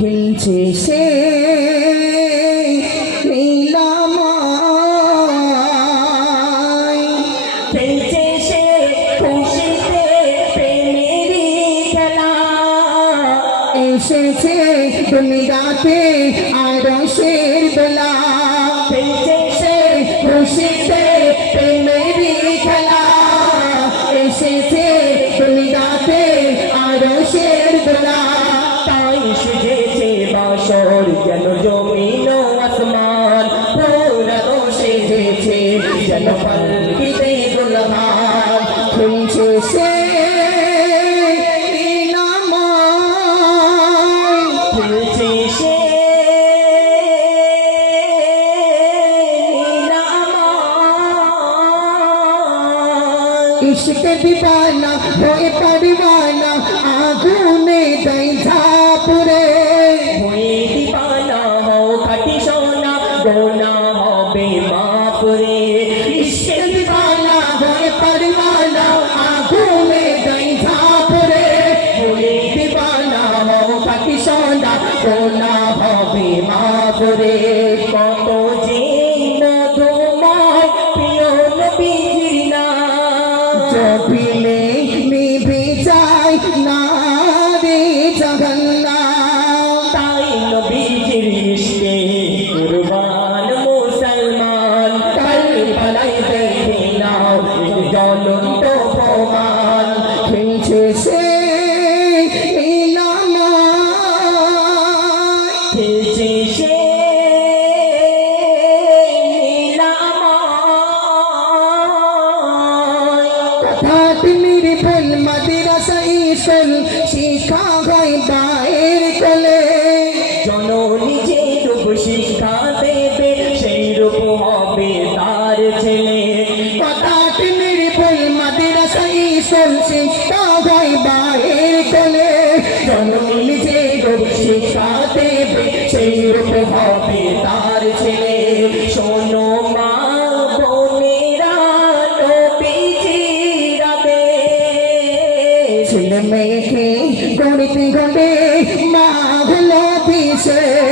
খেলছে সে নীলামায়, খেলছে সে খুশিতে প্রেমেরই খেলা। এসেছে দুনিয়াতে আরশের বেলা, খেলছে সে খুশিতে প্রেমেরই খেলা। এসেছে দুনিয়াতে আরশের বেলা। তাই সেজেছে বাসর যেন জমিন ও আসমান, পুরানো সেজেছে যেন পালকিতে গুলহার। খেলছে সে নীলামায়, খেলছে সে নীলামায়। इश्क दीवाना होए परवाना आगुने दई झापुरे, होए दीवाना हो खटी सोना गोना हो बेमापुरे। इश्क दीवाना होए परवाना आगुने दई झापुरे, होए दीवाना हो खटी सोना गोना हो बेमापुरे। कत जे मधुमय प्रिय नबीजिर नाम, जपिले निभे যায় না রে জাহান্নাম। তাই নবীজির ইশকে কুরবান মুসলমান, কারবালায় দেখে নাও জ্বলন্ত প্রমাণ। খেলছে সে নীলামায়, খেলছে সে নীলামায়। কথাটি নির্ভুল মাদ্রাসা স্কুল, শিক্ষা হয় মায়ের কোলে। জননী যে রূপ শিক্ষা দেবে সেই রূপ হবে তার ছেলে। কথাটি নির্ভুল মাদ্রাসা স্কুল, শিক্ষা হয় মায়ের কোলে। জননী যে রূপ শিক্ষা দেবে সেই রূপ হবে তার ছেলে। শোনো মা বোনেরা নবীজির আদেশ, ছেলে মেয়েকে গড়িতে গড়ে মা হলো বিশেষ।